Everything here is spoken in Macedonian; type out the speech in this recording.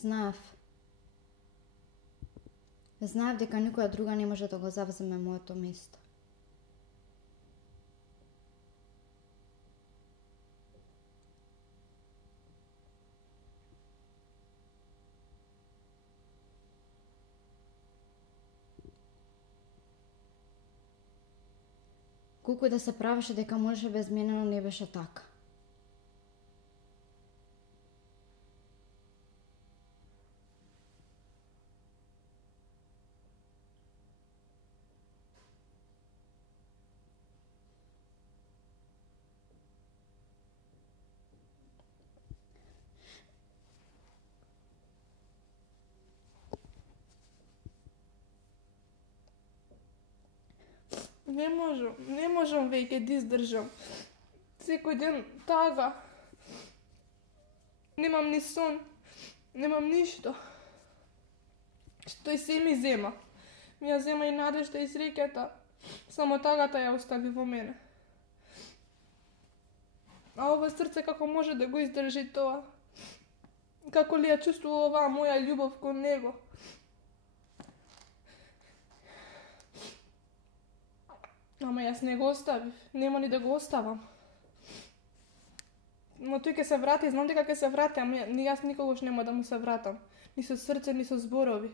Знаев дека никоја друга не може да го завземе моето место. Колку и да се правеше дека можеше без мене, но не беше така. Не можам веќе да издржам. Секој ден тага. Немам ни сон, немам ништо. Тој се ми зема. Ми ја зема и надежда и среќата. Само тагата ја остави во мене. А ова срце како може да го издржи тоа? Како ли ја чувствува оваа моја љубов кон него? Ама јас не го оставив, нема ни да го оставам. Но тој ќе се врати, знам дека ќе се врати, ама јас никогаш нема да му се вратам. Ни со срце, ни со зборови.